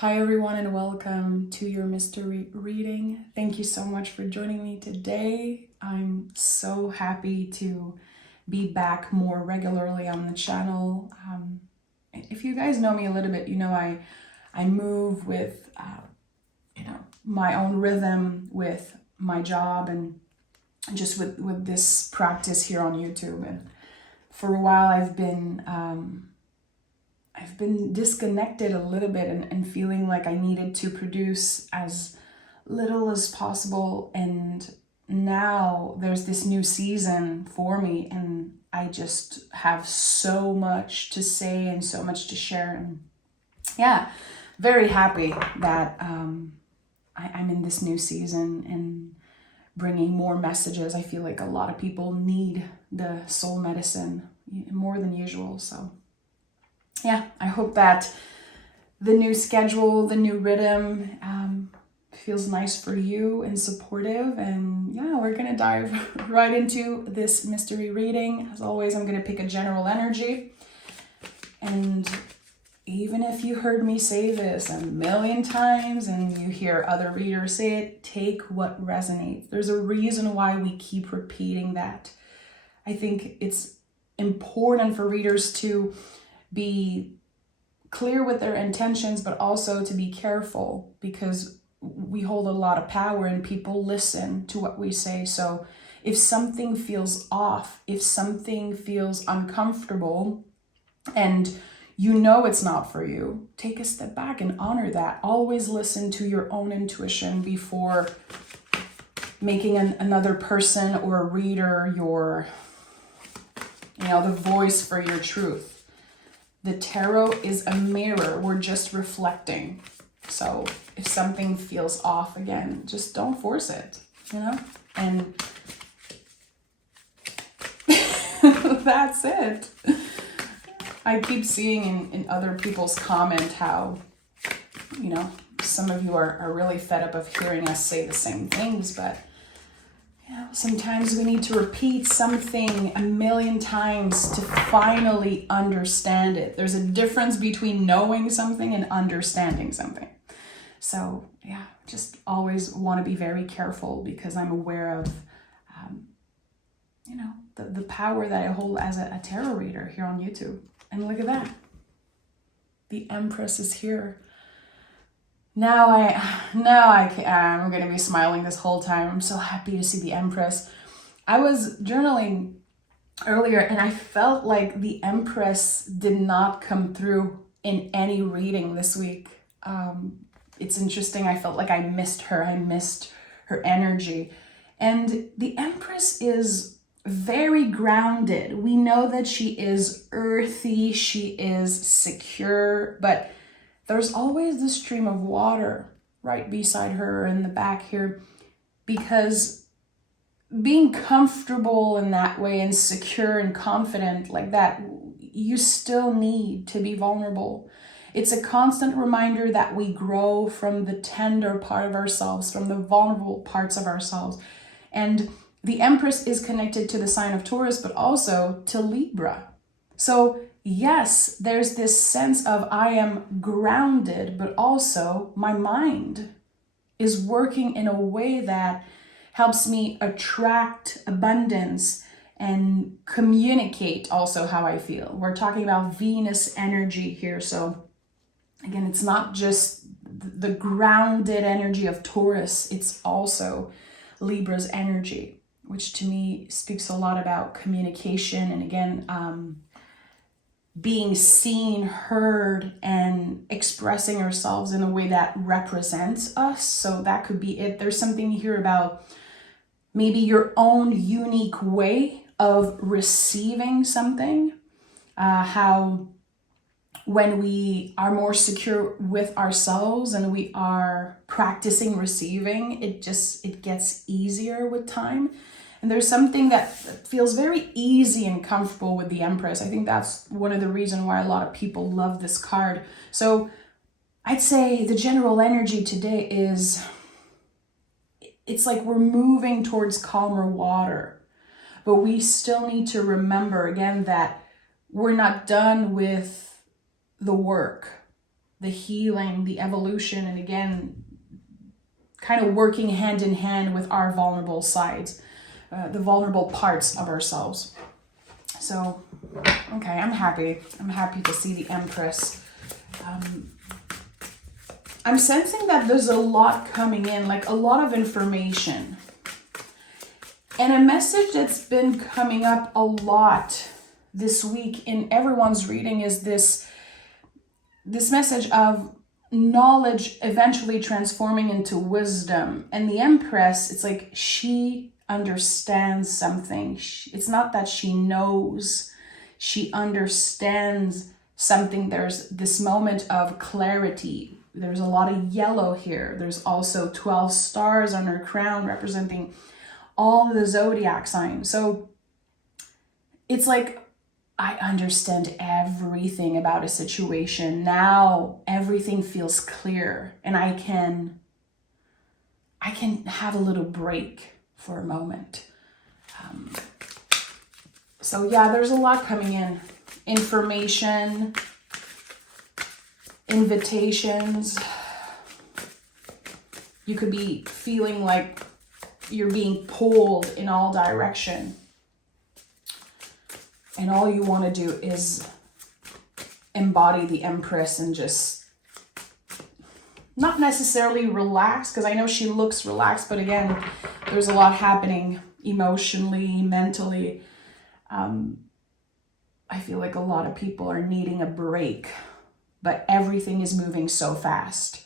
Hi everyone and welcome to your mystery reading. Thank you so much for joining me today. I'm so happy to be back more regularly on the channel. If you guys know me a little bit, you know I move with my own rhythm with my job and just with this practice here on YouTube. And for a while I've been disconnected a little bit and feeling like I needed to produce as little as possible. And now there's this new season for me and I just have so much to say and so much to share. And yeah, very happy that I'm in this new season and bringing more messages. I feel like a lot of people need the soul medicine more than usual. So yeah, I hope that the new schedule, the new rhythm feels nice for you and supportive. And yeah, we're going to dive right into this mystery reading. As always, I'm going to pick a general energy. And even if you heard me say this a million times and you hear other readers say it, take what resonates. There's a reason why we keep repeating that. I think it's important for readers to be clear with their intentions, but also to be careful because we hold a lot of power and people listen to what we say. So if something feels off, if something feels uncomfortable and you know it's not for you, take a step back and honor that. Always listen to your own intuition before making another person or a reader your, the voice for your truth. The tarot is a mirror. We're just reflecting. So if something feels off again, just don't force it, And that's it. I keep seeing in other people's comment how, some of you are really fed up of hearing us say the same things, but sometimes we need to repeat something a million times to finally understand it. There's a difference between knowing something and understanding something. So yeah, just always want to be very careful because I'm aware of, the power that I hold as a tarot reader here on YouTube. And look at that. The Empress is here. Now I'm going to be smiling this whole time. I'm so happy to see the Empress. I was journaling earlier and I felt like the Empress did not come through in any reading this week. It's interesting. I felt like I missed her. I missed her energy. And the Empress is very grounded. We know that she is earthy. She is secure, but there's always the stream of water right beside her in the back here, because being comfortable in that way and secure and confident like that, you still need to be vulnerable. It's a constant reminder that we grow from the tender part of ourselves, from the vulnerable parts of ourselves. And the Empress is connected to the sign of Taurus, but also to Libra. So yes, there's this sense of I am grounded, but also my mind is working in a way that helps me attract abundance and communicate also how I feel. We're talking about Venus energy here. So again, it's not just the grounded energy of Taurus, it's also Libra's energy, which to me speaks a lot about communication and again, being seen, heard, and expressing ourselves in a way that represents us. So that could be it. There's something here about maybe your own unique way of receiving something, how when we are more secure with ourselves and we are practicing receiving, it gets easier with time. And there's something that feels very easy and comfortable with the Empress. I think that's one of the reasons why a lot of people love this card. So I'd say the general energy today is, it's like we're moving towards calmer water. But we still need to remember again that we're not done with the work. the healing, the evolution, and again, kind of working hand in hand with our vulnerable sides, the vulnerable parts of ourselves. So, okay, I'm happy. I'm happy to see the Empress. I'm sensing that there's a lot coming in, like a lot of information. And a message that's been coming up a lot this week in everyone's reading is this message of knowledge eventually transforming into wisdom. And the Empress, it's like she understands something. It's not that she knows, she understands something. There's this moment of clarity. There's a lot of yellow here. There's also 12 stars on her crown representing all the zodiac signs. So it's like, I understand everything about a situation. Now everything feels clear and I can have a little break for a moment. So yeah, there's a lot coming in. Information, invitations. You could be feeling like you're being pulled in all directions. And all you want to do is embody the Empress and just not necessarily relax, because I know she looks relaxed, but again, there's a lot happening emotionally, mentally. I feel like a lot of people are needing a break, but everything is moving so fast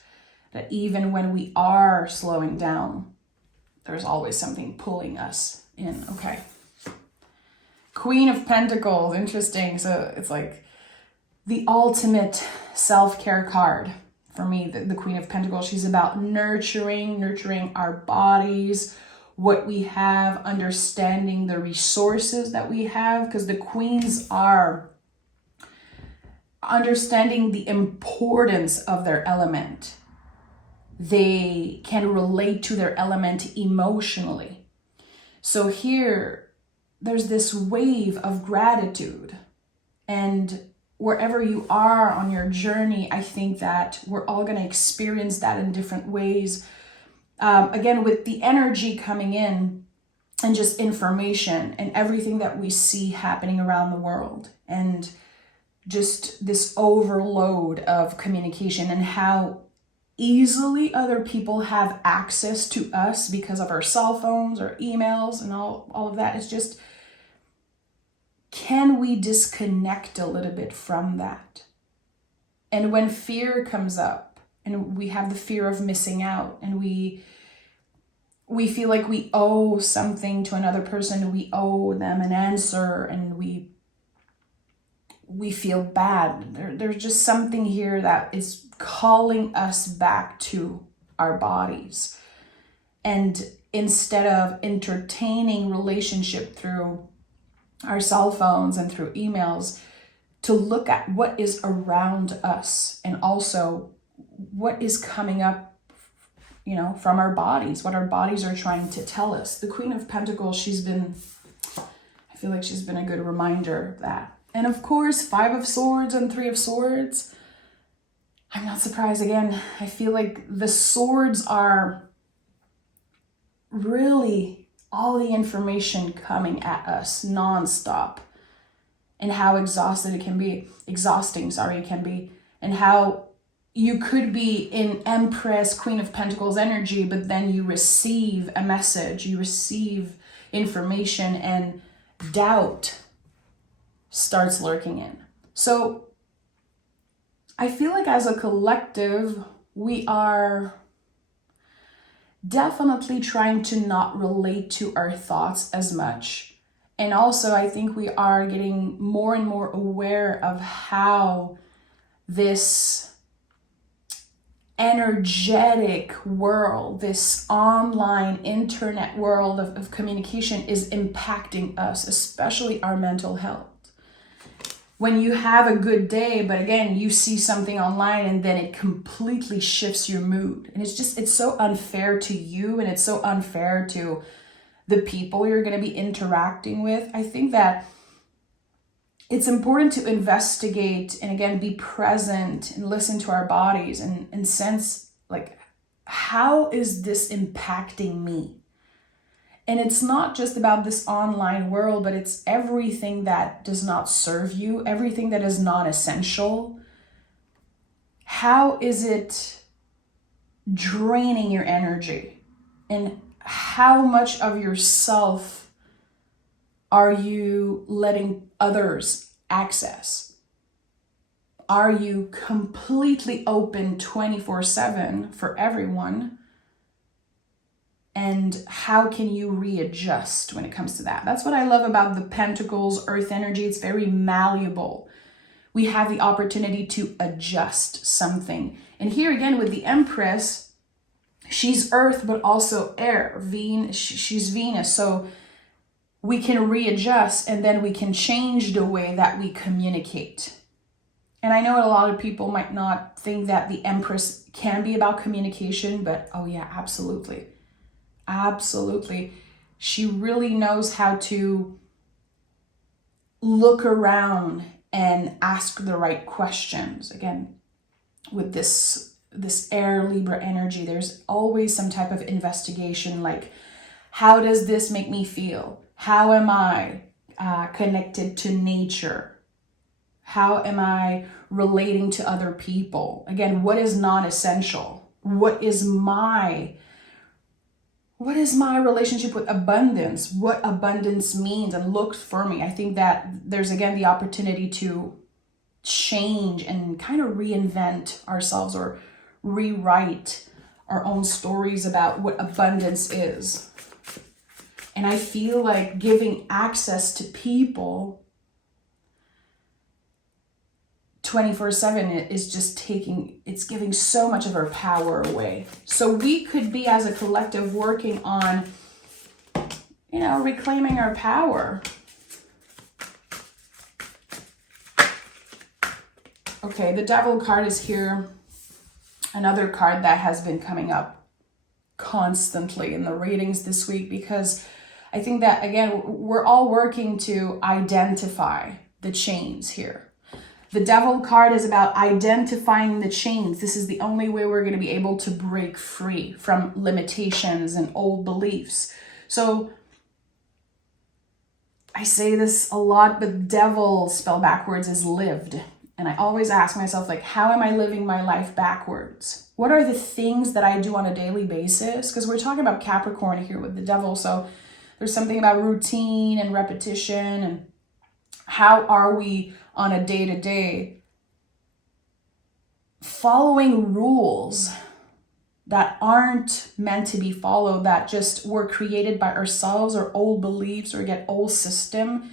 that even when we are slowing down, there's always something pulling us in. Okay. Queen of Pentacles, interesting. So it's like the ultimate self-care card for me, the Queen of Pentacles. She's about nurturing our bodies, what we have, understanding the resources that we have, because the queens are understanding the importance of their element. They can relate to their element emotionally. So here, there's this wave of gratitude. And wherever you are on your journey, I think that we're all going to experience that in different ways. Again, with the energy coming in and just information and everything that we see happening around the world, and just this overload of communication and how easily other people have access to us because of our cell phones or emails and all of that. It's just, can we disconnect a little bit from that? And when fear comes up and we have the fear of missing out, and we feel like we owe something to another person, we owe them an answer, and we feel bad. There's just something here that is calling us back to our bodies. And instead of entertaining relationship through our cell phones and through emails, to look at what is around us and also what is coming up, from our bodies, what our bodies are trying to tell us. The Queen of Pentacles, I feel like she's been a good reminder of that. And of course, 5 of Swords and 3 of Swords. I'm not surprised again. I feel like the swords are really all the information coming at us nonstop, and how exhausting it can be, and how you could be in Empress, Queen of Pentacles energy, but then you receive a message, you receive information, and doubt starts lurking in. So I feel like as a collective, we are definitely trying to not relate to our thoughts as much. And also, I think we are getting more and more aware of how this energetic world, this online internet world of communication is impacting us, especially our mental health. When you have a good day, but again, you see something online and then it completely shifts your mood. And it's so unfair to you, and it's so unfair to the people you're going to be interacting with. I think that it's important to investigate and again, be present and listen to our bodies and sense like, how is this impacting me? And it's not just about this online world, but it's everything that does not serve you, everything that is not essential. How is it draining your energy? And how much of yourself are you letting others access? Are you completely open 24/7 for everyone? And how can you readjust when it comes to that? That's what I love about the Pentacles, Earth energy. It's very malleable. We have the opportunity to adjust something. And here again with the Empress, she's Earth, but also air. She's Venus. So we can readjust and then we can change the way that we communicate. And I know a lot of people might not think that the Empress can be about communication, but oh yeah, absolutely. Absolutely. She really knows how to look around and ask the right questions. Again, with this air Libra energy, there's always some type of investigation, like, how does this make me feel? How am I connected to nature? How am I relating to other people? Again, what is non-essential? What is my relationship with abundance? What abundance means and looks for me? I think that there's again the opportunity to change and kind of reinvent ourselves or rewrite our own stories about what abundance is. And I feel like giving access to people 24/7 is just it's giving so much of our power away. So we could be as a collective working on, reclaiming our power. Okay, the Devil card is here. Another card that has been coming up constantly in the readings this week, because I think that, again, we're all working to identify the chains here. The Devil card is about identifying the chains. This is the only way we're going to be able to break free from limitations and old beliefs. So I say this a lot, but devil spelled backwards is lived. And I always ask myself, like, how am I living my life backwards? What are the things that I do on a daily basis? Because we're talking about Capricorn here with the Devil. So there's something about routine and repetition, and how are we on a day-to-day following rules that aren't meant to be followed, that just were created by ourselves or old beliefs or get old system?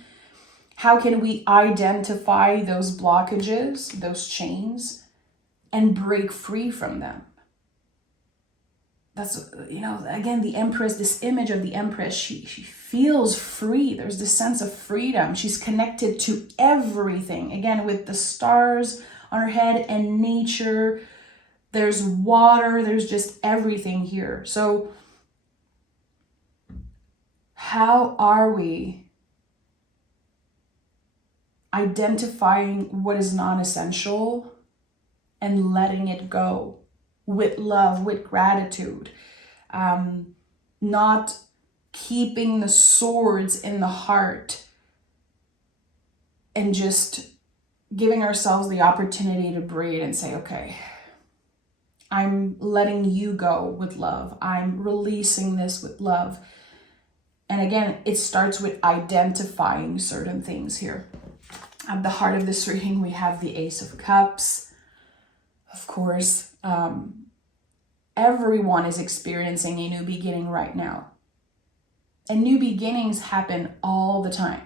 How can we identify those blockages, those chains, and break free from them? That's, again, the Empress, this image of the Empress, she feels free. There's this sense of freedom. She's connected to everything. Again, with the stars on her head and nature, there's water, there's just everything here. So how are we identifying what is non-essential and letting it go with love, with gratitude, not keeping the swords in the heart, and just giving ourselves the opportunity to breathe and say, okay, I'm letting you go with love. I'm releasing this with love. And again, it starts with identifying certain things here. At the heart of this reading, we have the Ace of Cups. Of course, everyone is experiencing a new beginning right now. And new beginnings happen all the time.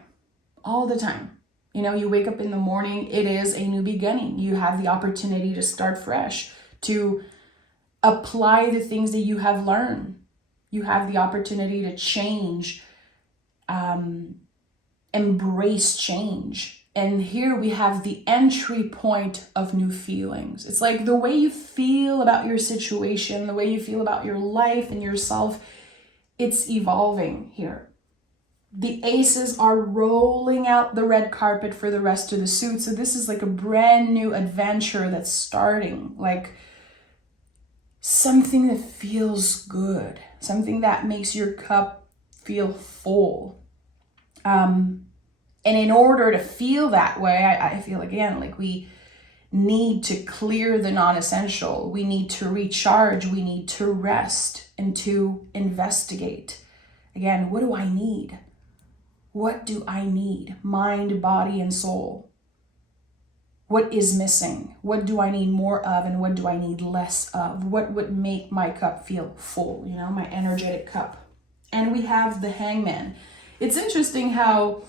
All the time. You wake up in the morning, it is a new beginning. You have the opportunity to start fresh, to apply the things that you have learned. You have the opportunity to change, embrace change. And here we have the entry point of new feelings. It's like the way you feel about your situation, the way you feel about your life and yourself, it's evolving here. The aces are rolling out the red carpet for the rest of the suit. So this is like a brand new adventure that's starting, like something that feels good, something that makes your cup feel full. And in order to feel that way, I feel again like we need to clear the non-essential. We need to recharge. We need to rest and to investigate. Again, what do I need? What do I need? Mind, body, and soul. What is missing? What do I need more of and what do I need less of? What would make my cup feel full, my energetic cup? And we have the Hangman. It's interesting how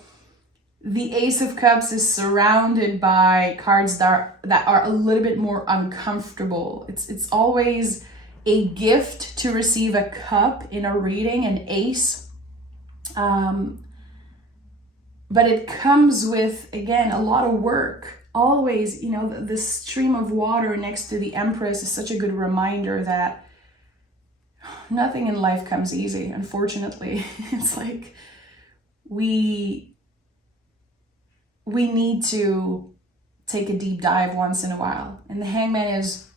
the Ace of Cups is surrounded by cards that are a little bit more uncomfortable. It's always a gift to receive a cup in a reading, an ace. But it comes with, again, a lot of work. Always, the stream of water next to the Empress is such a good reminder that nothing in life comes easy, unfortunately. It's like we need to take a deep dive once in a while. And the Hangman is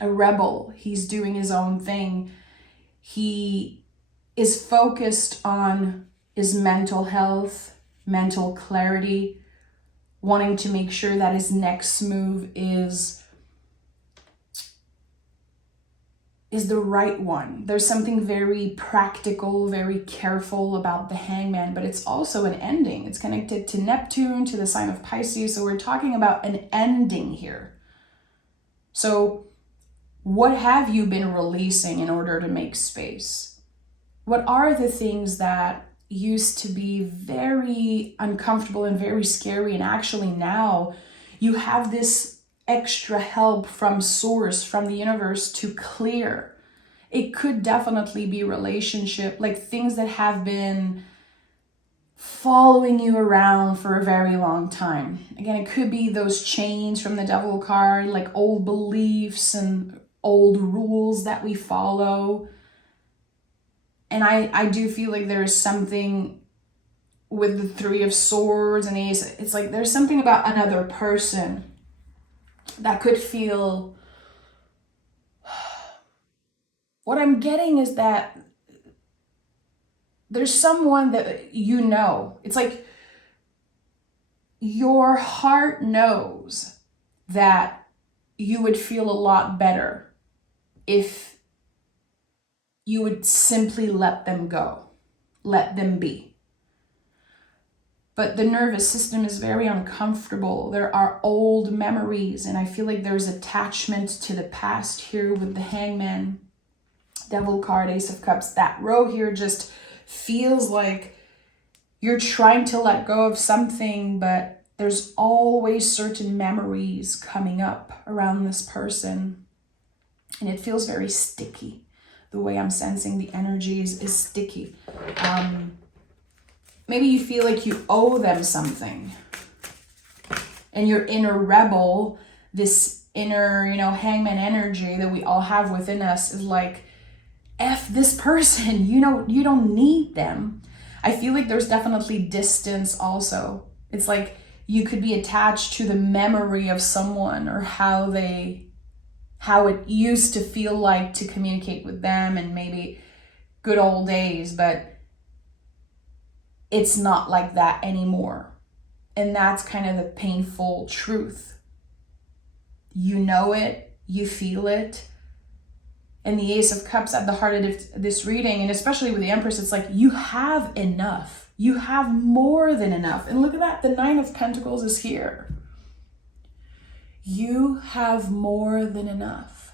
a rebel. He's doing his own thing. He is focused on his mental health, mental clarity, wanting to make sure that his next move is the right one. There's something very practical, very careful about the Hangman, but it's also an ending. It's connected to Neptune, to the sign of Pisces. So we're talking about an ending here. So what have you been releasing in order to make space? What are the things that used to be very uncomfortable and very scary, and actually now you have this extra help from source, from the universe, to clear? It could definitely be relationship, like things that have been following you around for a very long time. Again, it could be those chains from the Devil card, like old beliefs and old rules that we follow. And I do feel like there is something with the Three of Swords and Ace. It's like there's something about another person that could feel... What I'm getting is that there's someone that it's like your heart knows that you would feel a lot better if you would simply let them go, let them be. But the nervous system is very uncomfortable. There are old memories, and I feel like there's attachment to the past here with the Hangman, Devil card, Ace of Cups. That row here just feels like you're trying to let go of something, but there's always certain memories coming up around this person, and it feels very sticky. The way I'm sensing the energies is sticky. Maybe you feel like you owe them something. And your inner rebel, this inner, Hangman energy that we all have within us is like, F this person, you don't need them. I feel like there's definitely distance also. It's like you could be attached to the memory of someone or how it used to feel like to communicate with them, and maybe good old days, but it's not like that anymore. And that's kind of the painful truth. You know it, you feel it. And the Ace of Cups at the heart of this reading, and especially with the Empress, it's like you have enough. You have more than enough. And look at that, the Nine of Pentacles is here. You have more than enough.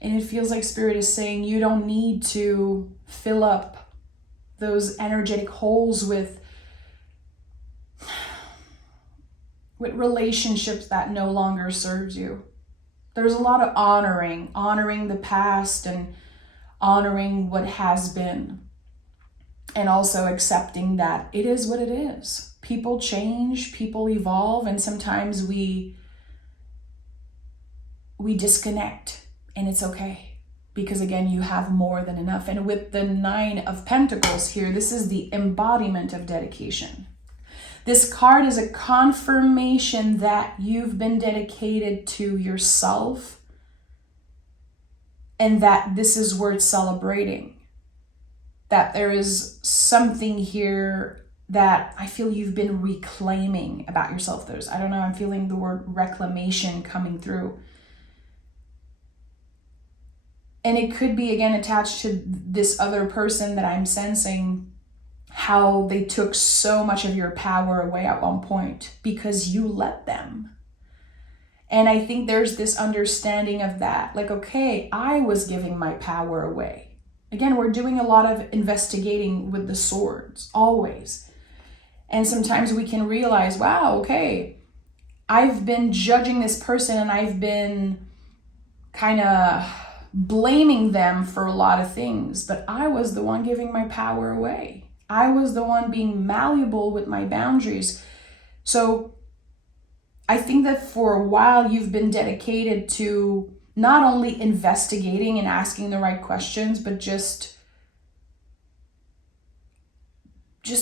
And it feels like Spirit is saying you don't need to fill up those energetic holes with relationships that no longer serves you. There's a lot of honoring the past and honoring what has been. And also accepting that it is what it is. People change, people evolve, and sometimes we disconnect, and it's okay. because again, you have more than enough. And with the 9 of Pentacles here, this is the embodiment of dedication. This card is a confirmation that you've been dedicated to yourself and that this is worth celebrating. That there is something here that I feel you've been reclaiming about yourself. I don't know, I'm feeling the word reclamation coming through. And it could be, again, attached to this other person that I'm sensing, how they took so much of your power away at one point because you let them. And I think there's this understanding of that. Like, okay, I was giving my power away. Again, we're doing a lot of investigating with the swords, always. And sometimes we can realize, wow, okay, I've been judging this person and I've been kind of blaming them for a lot of things, but I was the one giving my power away. I was the one being malleable with my boundaries. So I think that for a while you've been dedicated to not only investigating and asking the right questions, but just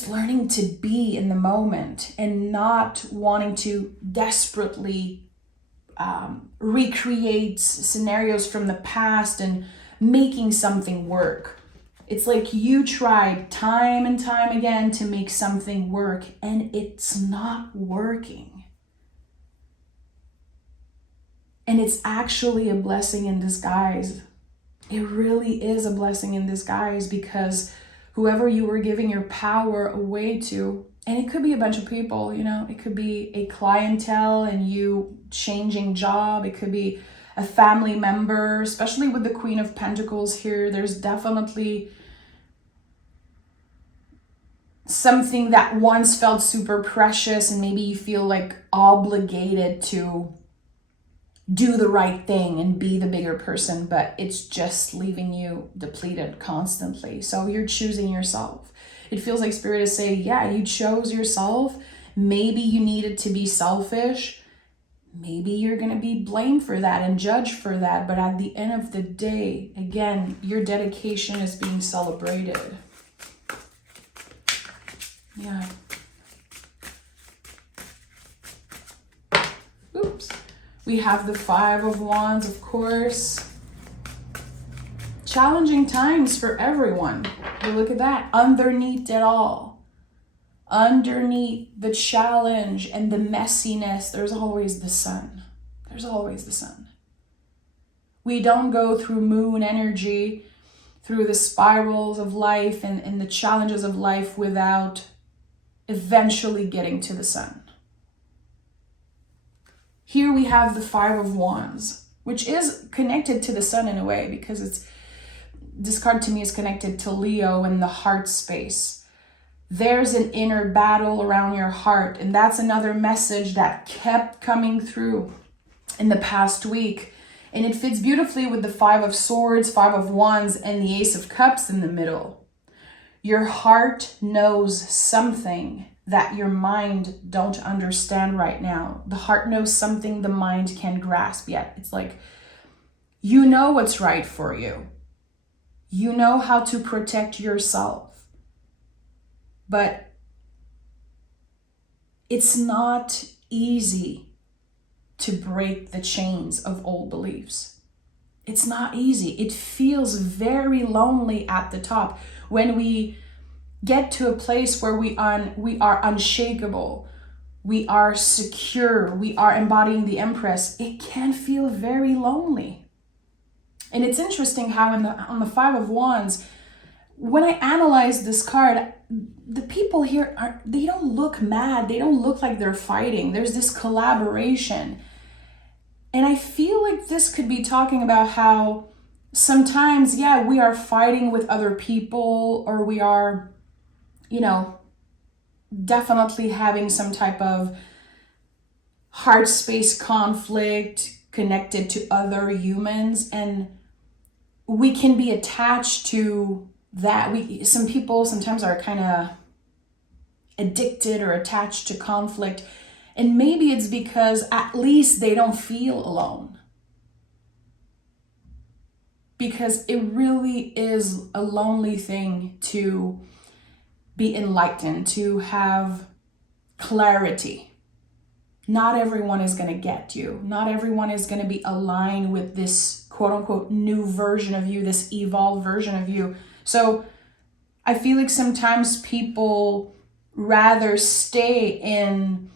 learning to be in the moment and not wanting to desperately recreate scenarios from the past and making something work. It's like you tried time and time again to make something work and it's not working. And it's actually a blessing in disguise. It really is a blessing in disguise, because whoever you were giving your power away to, and it could be a bunch of people, it could be a clientele and you changing job. It could be a family member, especially with the Queen of Pentacles here. There's definitely something that once felt super precious and maybe you feel like obligated to do the right thing and be the bigger person, but it's just leaving you depleted constantly. So you're choosing yourself. It feels like Spirit is saying, yeah, you chose yourself. Maybe you needed to be selfish. Maybe you're going to be blamed for that and judged for that. But at the end of the day, again, your dedication is being celebrated. Yeah. Oops. We have the 5 of Wands, of course. Challenging times for everyone. But look at that. Underneath it all, underneath the challenge and the messiness, there's always the sun. There's always the sun. We don't go through moon energy, through the spirals of life and the challenges of life without eventually getting to the sun. Here we have the 5 of Wands, which is connected to the sun in a way, because this card to me is connected to Leo and the heart space. There's an inner battle around your heart, and that's another message that kept coming through in the past week. And it fits beautifully with the 5 of Swords, 5 of Wands, and the Ace of Cups in the middle. Your heart knows something that your mind don't understand right now. The heart knows something the mind can't grasp yet. It's like, you know what's right for you. You know how to protect yourself. But it's not easy to break the chains of old beliefs. It's not easy. It feels very lonely at the top. When we get to a place where we are unshakable, we are secure, we are embodying the Empress, it can feel very lonely. And it's interesting how on the 5 of Wands, when I analyze this card, the people here they don't look mad, they don't look like they're fighting. There's this collaboration. And I feel like this could be talking about how sometimes, yeah, we are fighting with other people, or we are, definitely having some type of heart space conflict connected to other humans, and we can be attached to that. Some people sometimes are kind of addicted or attached to conflict, and maybe it's because at least they don't feel alone. because it really is a lonely thing to be enlightened, to have clarity. Not everyone is going to get you. Not everyone is going to be aligned with this quote unquote new version of you, this evolved version of you. So I feel like sometimes people rather stay in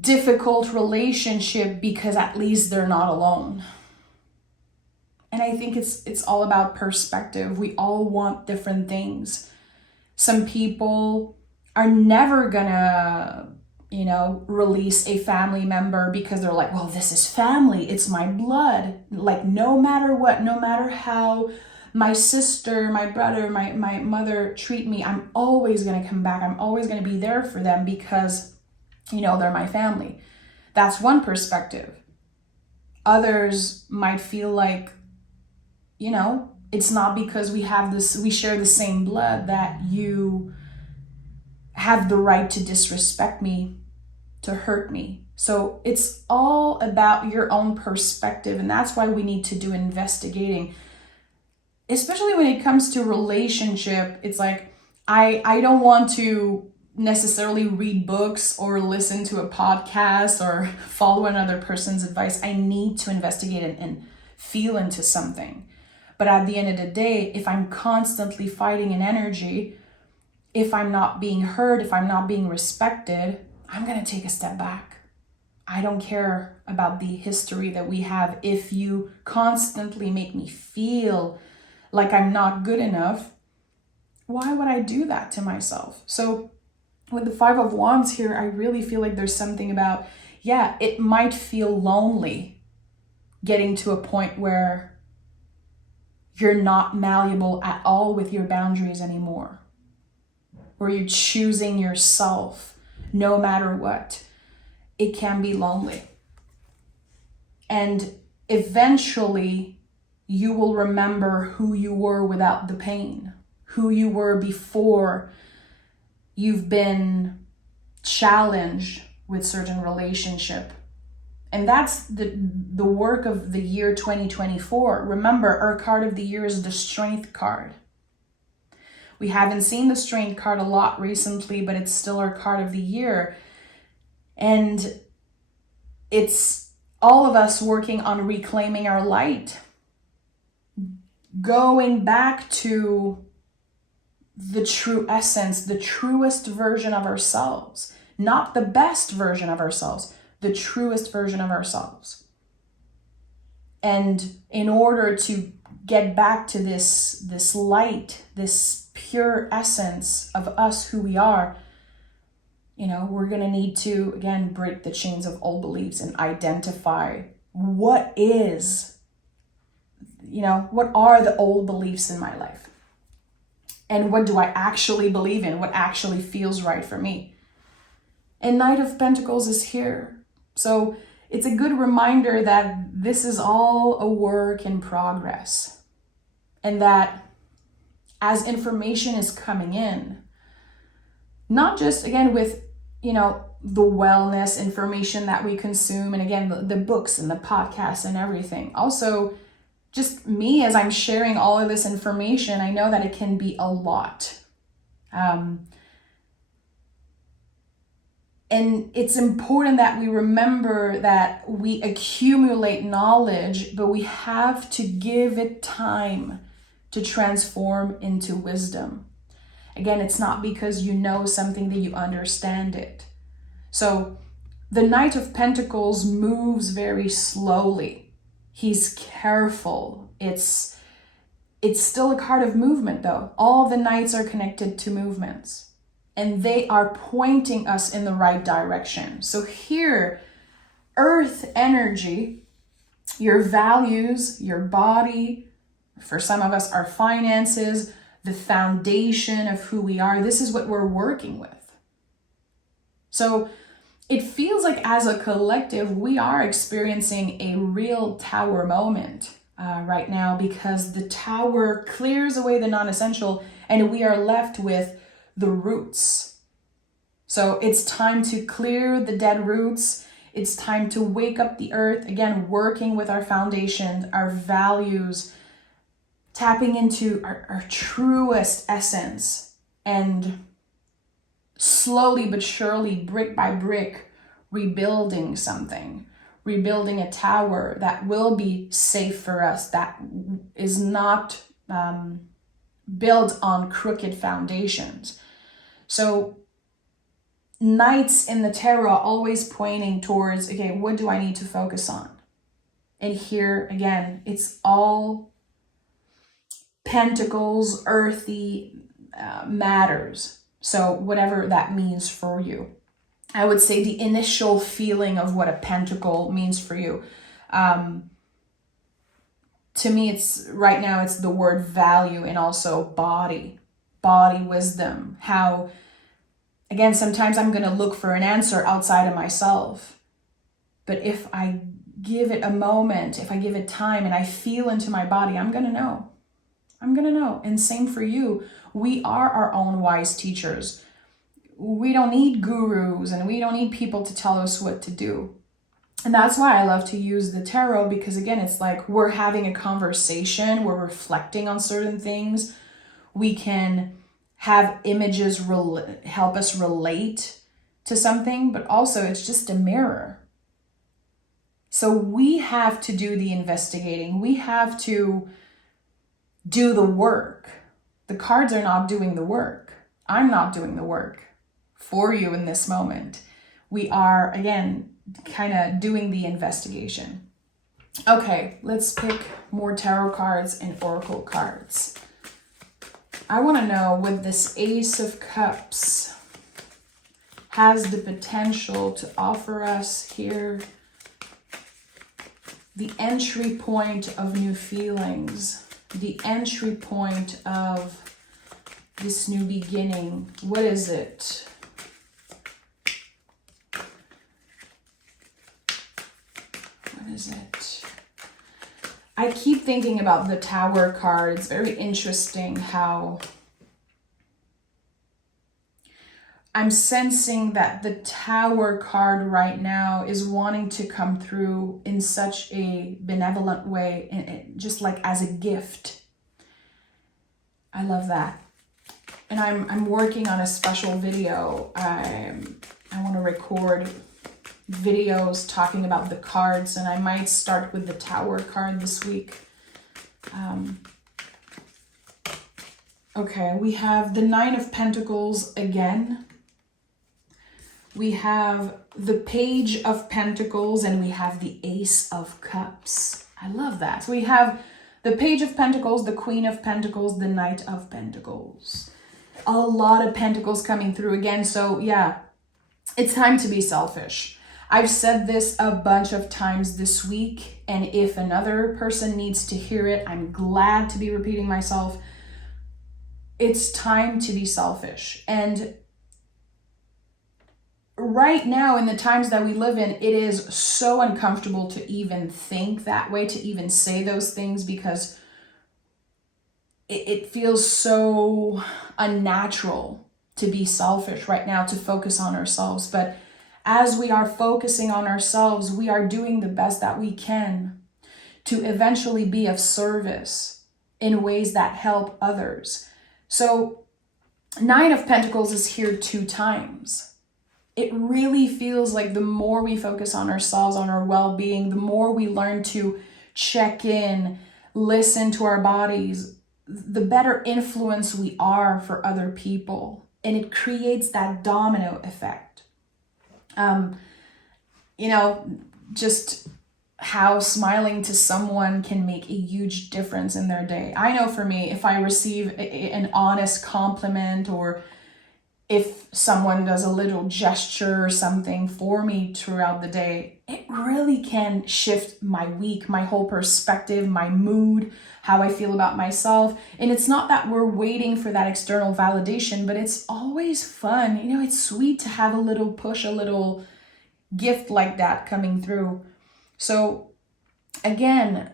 difficult relationship because at least they're not alone. And I think it's all about perspective. We all want different things. Some people are never gonna, release a family member because they're like, well, this is family. It's my blood. Like, no matter what, no matter how my sister, my brother, my mother treat me, I'm always going to come back. I'm always going to be there for them because, they're my family. That's one perspective. Others might feel like, it's not because we share the same blood that you have the right to disrespect me, to hurt me. So it's all about your own perspective. And that's why we need to do investigating. Especially when it comes to relationship, it's like, I don't want to necessarily read books or listen to a podcast or follow another person's advice. I need to investigate and feel into something. But at the end of the day, if I'm constantly fighting an energy, if I'm not being heard, if I'm not being respected, I'm going to take a step back. I don't care about the history that we have. If you constantly make me feel like I'm not good enough, why would I do that to myself? So with the Five of Wands here, I really feel like there's something about, it might feel lonely getting to a point where you're not malleable at all with your boundaries anymore, where you're choosing yourself no matter what. It can be lonely. And eventually, you will remember who you were without the pain, who you were before you've been challenged with certain relationship. And that's the work of the year 2024. Remember, our card of the year is the Strength card. We haven't seen the Strength card a lot recently, but it's still our card of the year. And it's all of us working on reclaiming our light, going back to the true essence, the truest version of ourselves, not the best version of ourselves, the truest version of ourselves. And in order to get back to this light, this pure essence of us, who we are, we're going to need to, again, break the chains of old beliefs and identify what are the old beliefs in my life? And what do I actually believe in? What actually feels right for me? And Knight of Pentacles is here. So it's a good reminder that this is all a work in progress. And that as information is coming in, not just, again, with, the wellness information that we consume, and again, the books and the podcasts and everything. Also, just me, as I'm sharing all of this information, I know that it can be a lot. And it's important that we remember that we accumulate knowledge, but we have to give it time to transform into wisdom. Again, it's not because you know something that you understand it. So the Knight of Pentacles moves very slowly. He's careful. It's still a card of movement, though. All the knights are connected to movements, and they are pointing us in the right direction. So here, earth energy, your values, your body, for some of us, our finances, the foundation of who we are, this is what we're working with. So it feels like as a collective, we are experiencing a real tower moment right now, because the tower clears away the non-essential and we are left with the roots. So it's time to clear the dead roots. It's time to wake up the earth, again, working with our foundations, our values, tapping into our truest essence and slowly but surely, brick by brick, rebuilding something, rebuilding a tower that will be safe for us, that is not built on crooked foundations. So knights in the tarot are always pointing towards, okay, what do I need to focus on? And here again, it's all pentacles, earthy matters. So whatever that means for you. I would say the initial feeling of what a pentacle means for you. To me, it's right now, it's the word value and also body wisdom. How, again, sometimes I'm going to look for an answer outside of myself. But if I give it a moment, if I give it time and I feel into my body, I'm going to know. I'm going to know. And same for you. We are our own wise teachers. We don't need gurus and we don't need people to tell us what to do. And that's why I love to use the tarot, because again, it's like we're having a conversation, we're reflecting on certain things. We can have images help us relate to something, but also it's just a mirror. So we have to do the investigating. We have to do the work. The cards are not doing the work. I'm not doing the work for you in this moment. We are, again, kind of doing the investigation. Okay, let's pick more tarot cards and oracle cards. I want to know what this Ace of Cups has the potential to offer us here. The entry point of new feelings. The entry point of this new beginning. What is it? What is it? I keep thinking about the Tower card. It's very interesting how I'm sensing that the Tower card right now is wanting to come through in such a benevolent way, and just like as a gift. I love that. And I'm working on a special video. I want to record videos talking about the cards, and I might start with the Tower card this week. Okay, we have the Nine of Pentacles again. We have the Page of Pentacles, and we have the Ace of Cups. I love that. So we have the Page of Pentacles, the Queen of Pentacles, the Knight of Pentacles. A lot of pentacles coming through again. So yeah, it's time to be selfish. I've said this a bunch of times this week, and if another person needs to hear it, I'm glad to be repeating myself. It's time to be selfish. And right now, in the times that we live in, it is so uncomfortable to even think that way, to even say those things, because it feels so unnatural to be selfish right now, to focus on ourselves. But as we are focusing on ourselves, we are doing the best that we can to eventually be of service in ways that help others. So Nine of Pentacles is here 2 times. It really feels like the more we focus on ourselves, on our well-being, the more we learn to check in, listen to our bodies, the better influence we are for other people. And it creates that domino effect. Just how smiling to someone can make a huge difference in their day. I know for me, if I receive an honest compliment, or if someone does a little gesture or something for me throughout the day, it really can shift my week, my whole perspective, my mood, how I feel about myself. And it's not that we're waiting for that external validation, but it's always fun. It's sweet to have a little push, a little gift like that coming through. So again,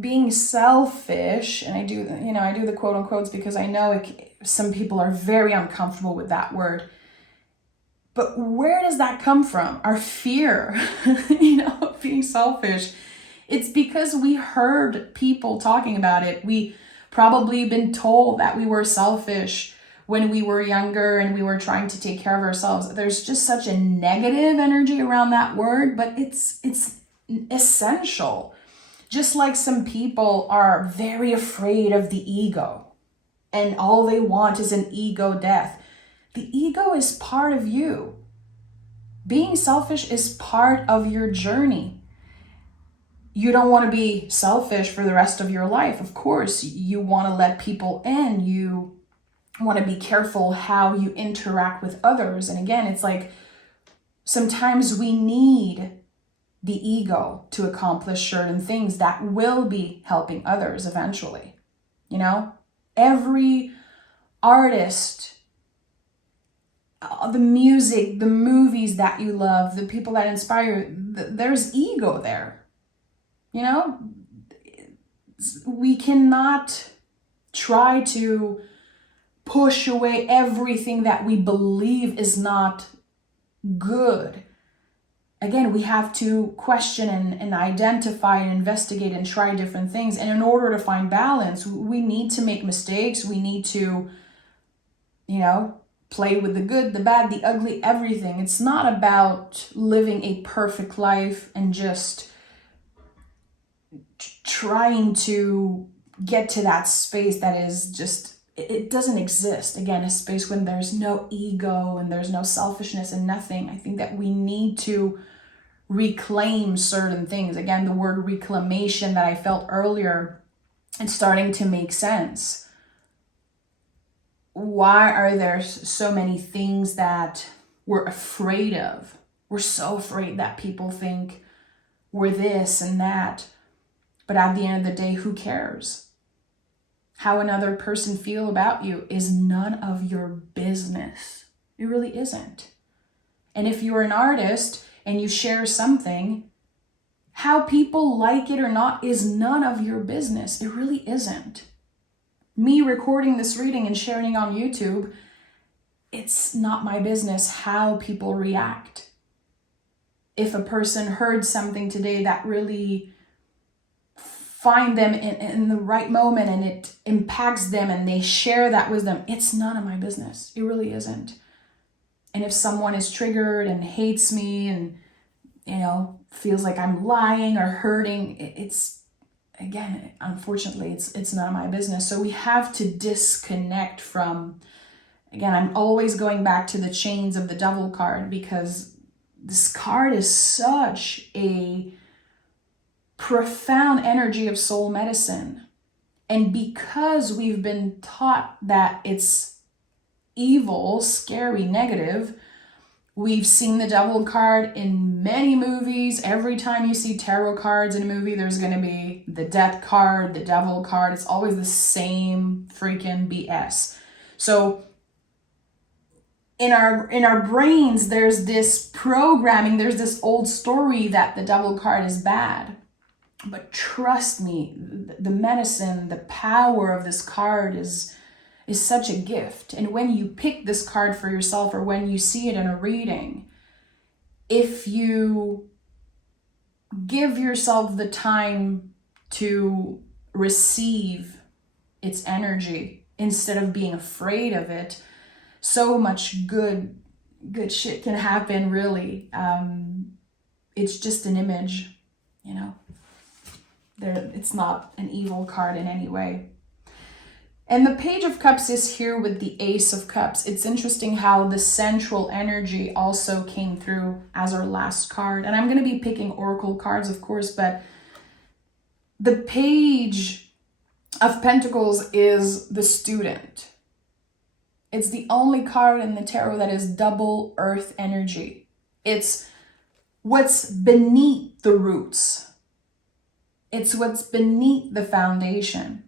being selfish, and I do the quote unquotes because I know some people are very uncomfortable with that word. But where does that come from? Our fear, of being selfish. It's because we heard people talking about it. We probably been told that we were selfish when we were younger and we were trying to take care of ourselves. There's just such a negative energy around that word, but it's essential. Just like some people are very afraid of the ego and all they want is an ego death. The ego is part of you. Being selfish is part of your journey. You don't want to be selfish for the rest of your life. Of course, you want to let people in. You want to be careful how you interact with others. And again, it's like sometimes we need the ego to accomplish certain things that will be helping others eventually. You know, every artist, the music, the movies that you love, the people that inspire you, there's ego there. You know, we cannot try to push away everything that we believe is not good. Again, we have to question and identify and investigate and try different things. And in order to find balance, we need to make mistakes. We need to, play with the good, the bad, the ugly, everything. It's not about living a perfect life and just trying to get to that space that is just, it doesn't exist. Again, a space when there's no ego and there's no selfishness and nothing. I think that we need to reclaim certain things. Again, the word reclamation that I felt earlier, it's starting to make sense. Why are there so many things that we're afraid of? We're so afraid that people think we're this and that. But at the end of the day, who cares? How another person feel about you is none of your business. It really isn't. And if you're an artist and you share something, how people like it or not is none of your business. It really isn't. Me recording this reading and sharing on YouTube, it's not my business how people react. If a person heard something today that really find them in the right moment and it impacts them and they share that wisdom, it's none of my business. It really isn't. And if someone is triggered and hates me and, feels like I'm lying or hurting, it's, again, unfortunately, it's none of my business. So we have to disconnect from, again, I'm always going back to the chains of the devil card, because this card is such a profound energy of soul medicine. And because we've been taught that it's evil, scary, negative, we've seen the devil card in many movies. Every time you see tarot cards in a movie, there's going to be the death card, the devil card. It's always the same freaking BS. So in our brains, there's this programming, there's this old story that the devil card is bad. But trust me, the medicine, the power of this card is such a gift. And when you pick this card for yourself or when you see it in a reading, if you give yourself the time to receive its energy instead of being afraid of it, so much good shit can happen, really. It's just an image, It's not an evil card in any way. And the Page of Cups is here with the Ace of Cups. It's interesting how the central energy also came through as our last card. And I'm going to be picking oracle cards, of course, but the Page of Pentacles is the student. It's the only card in the tarot that is double earth energy. It's what's beneath the roots. It's what's beneath the foundation.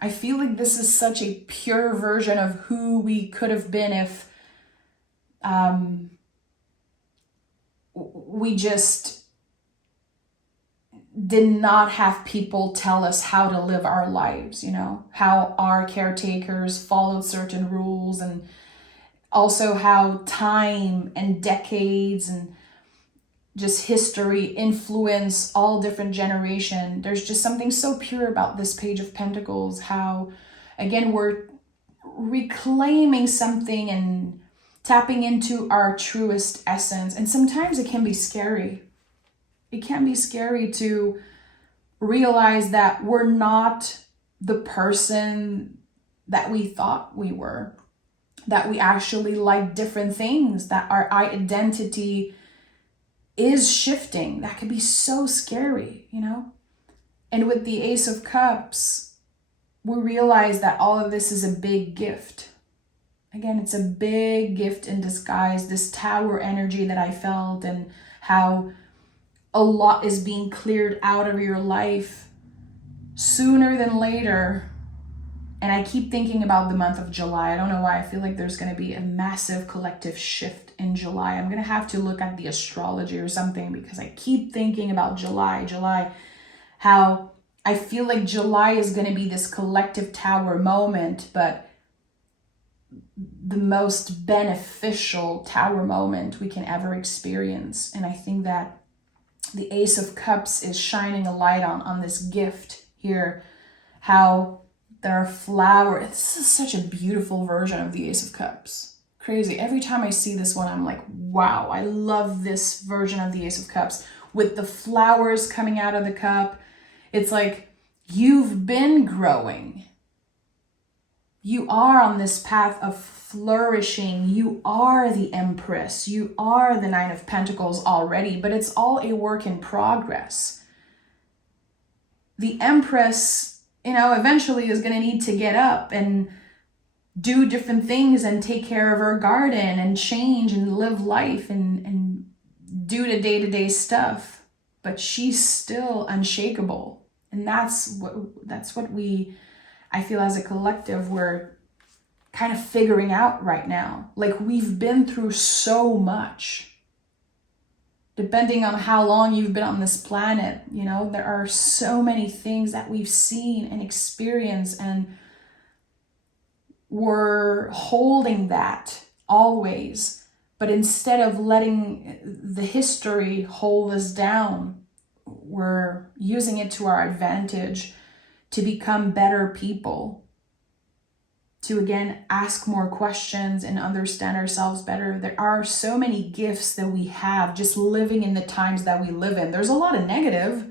I feel like this is such a pure version of who we could have been if we just did not have people tell us how to live our lives, how our caretakers followed certain rules, and also how time and decades and just history, influence, all different generation. There's just something so pure about this Page of Pentacles, how, again, we're reclaiming something and tapping into our truest essence. And sometimes it can be scary. It can be scary to realize that we're not the person that we thought we were, that we actually like different things, that our identity is shifting. That could be so scary, you know? And with the Ace of Cups, we realize that all of this is a big gift. Again, it's a big gift in disguise, this Tower energy that I felt, and how a lot is being cleared out of your life sooner than later. And I keep thinking about the month of July. I don't know why. I feel like there's going to be a massive collective shift in July. I'm going to have to look at the astrology or something, because I keep thinking about July, how I feel like July is going to be this collective Tower moment, but the most beneficial Tower moment we can ever experience. And I think that the Ace of Cups is shining a light on this gift here, how there are flowers. This is such a beautiful version of the Ace of Cups. Crazy. Every time I see this one, I'm like, wow, I love this version of the Ace of Cups with the flowers coming out of the cup. It's like you've been growing. You are on this path of flourishing. You are the Empress. You are the Nine of Pentacles already, but it's all a work in progress. The Empress, eventually is going to need to get up and do different things and take care of her garden and change and live life and do the day-to-day stuff. But she's still unshakable. And that's what I feel as a collective, we're kind of figuring out right now. Like, we've been through so much. Depending on how long you've been on this planet, there are so many things that we've seen and experienced, and we're holding that always. But instead of letting the history hold us down, we're using it to our advantage to become better people, to again ask more questions and understand ourselves better. There are so many gifts that we have just living in the times that we live in. There's a lot of negative.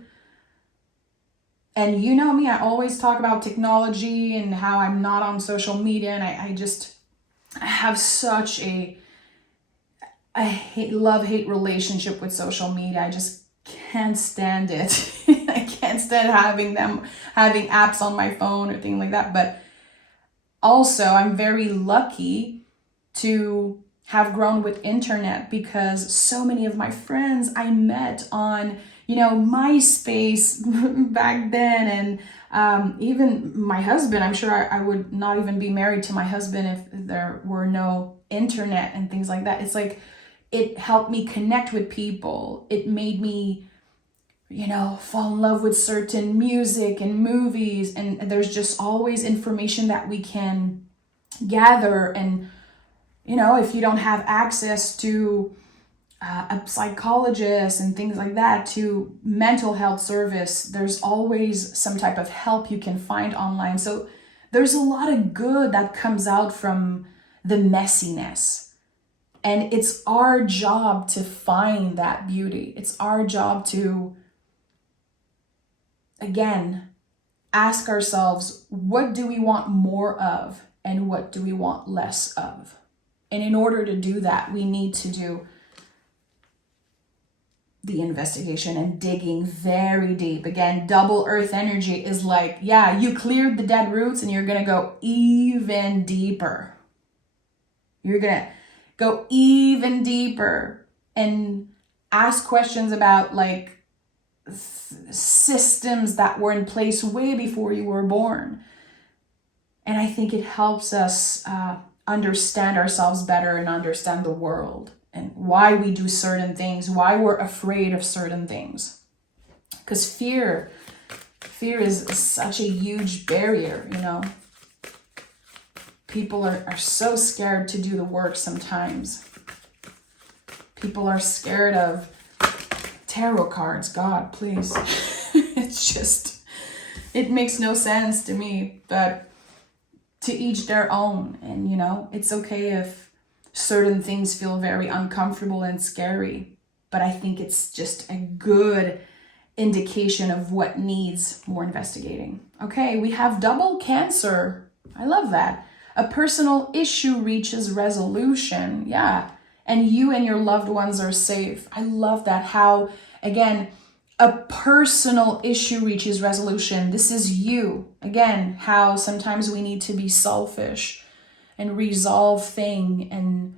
And you know me, I always talk about technology and how I'm not on social media, and I have such a love-hate relationship with social media. I just can't stand it. I can't stand having apps on my phone or things like that. But also, I'm very lucky to have grown with internet, because so many of my friends I met on, MySpace back then. And even my husband, I'm sure I would not even be married to my husband if there were no internet and things like that. It's like, it helped me connect with people. It made me, fall in love with certain music and movies. And there's just always information that we can gather. And, if you don't have access to a psychologist and things like that, to mental health service, there's always some type of help you can find online. So there's a lot of good that comes out from the messiness. And it's our job to find that beauty. It's our job to, again, ask ourselves, what do we want more of and what do we want less of? And in order to do that, we need to do the investigation and digging very deep. Again, double earth energy is like, yeah, you cleared the dead roots and you're going to go even deeper. You're going to go even deeper and ask questions about like systems that were in place way before you were born. And I think it helps us understand ourselves better and understand the world and why we do certain things, why we're afraid of certain things. Because fear is such a huge barrier, People are so scared to do the work sometimes. People are scared of tarot cards, God, please. It's just, it makes no sense to me, but to each their own. And, you know, it's okay if certain things feel very uncomfortable and scary, but I think it's just a good indication of what needs more investigating. Okay, we have double Cancer. I love that. A personal issue reaches resolution. Yeah. And you and your loved ones are safe. I love that. How, again, a personal issue reaches resolution. This is you. Again, how sometimes we need to be selfish and resolve thing. And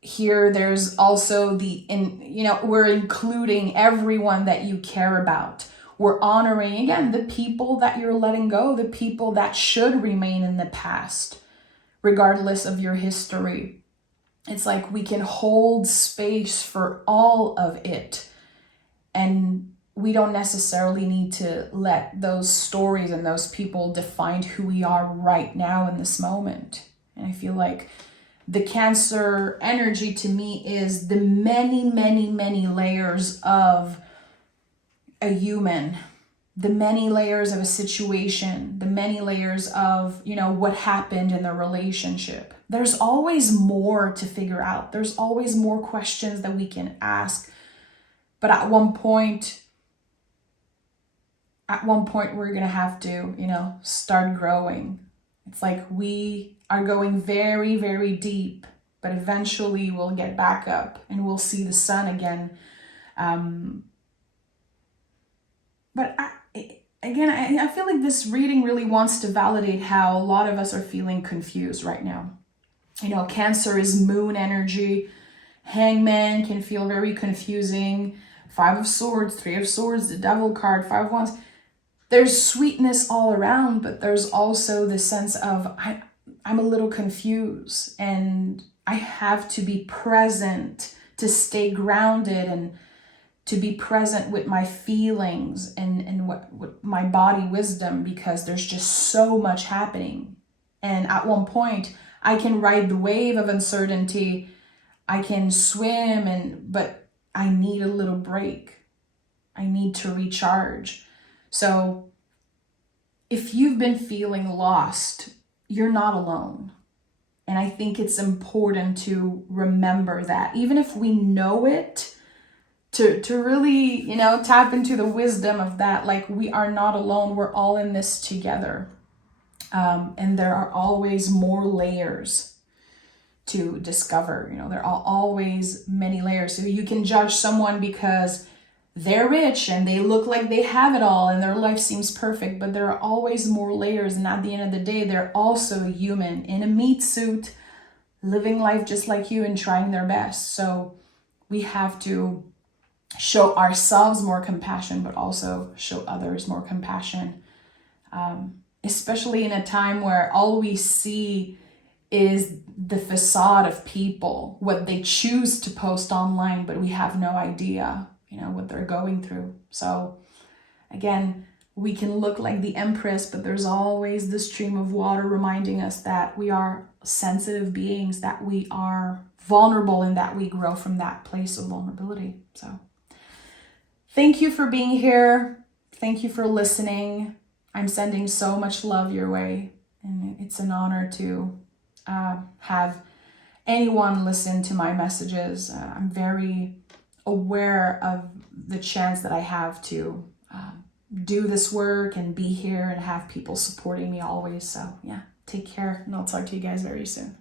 here there's also we're including everyone that you care about. We're honoring, again, the people that you're letting go, the people that should remain in the past, regardless of your history. It's like we can hold space for all of it. And we don't necessarily need to let those stories and those people define who we are right now in this moment. And I feel like the Cancer energy to me is the many, many, many layers of a human, the many layers of a situation, the many layers of, what happened in the relationship. There's always more to figure out. There's always more questions that we can ask. But at one point we're going to have to, start growing. It's like we are going very, very deep, but eventually we'll get back up and we'll see the sun again. But I feel like this reading really wants to validate how a lot of us are feeling confused right now. Cancer is moon energy. Hangman can feel very confusing. 5 of Swords, 3 of Swords, the Devil card, 5 of Wands. There's sweetness all around, but there's also this sense of I'm a little confused and I have to be present to stay grounded and to be present with my feelings and what my body wisdom, because there's just so much happening. And at one point, I can ride the wave of uncertainty. I can swim, but I need a little break. I need to recharge. So if you've been feeling lost, you're not alone. And I think it's important to remember that, even if we know it, to really, tap into the wisdom of that. Like, we are not alone. We're all in this together. And there are always more layers to discover. There are always many layers. So you can judge someone because they're rich and they look like they have it all and their life seems perfect, but there are always more layers. And at the end of the day, they're also a human in a meat suit, living life just like you and trying their best. So we have to show ourselves more compassion, but also show others more compassion, especially in a time where all we see is the facade of people, what they choose to post online, but we have no idea, what they're going through. So again, we can look like the Empress, but there's always the stream of water reminding us that we are sensitive beings, that we are vulnerable, and that we grow from that place of vulnerability. So thank you for being here. Thank you for listening. I'm sending so much love your way, and it's an honor to have anyone listen to my messages. I'm very aware of the chance that I have to do this work and be here and have people supporting me always. So yeah, take care, and I'll talk to you guys very soon.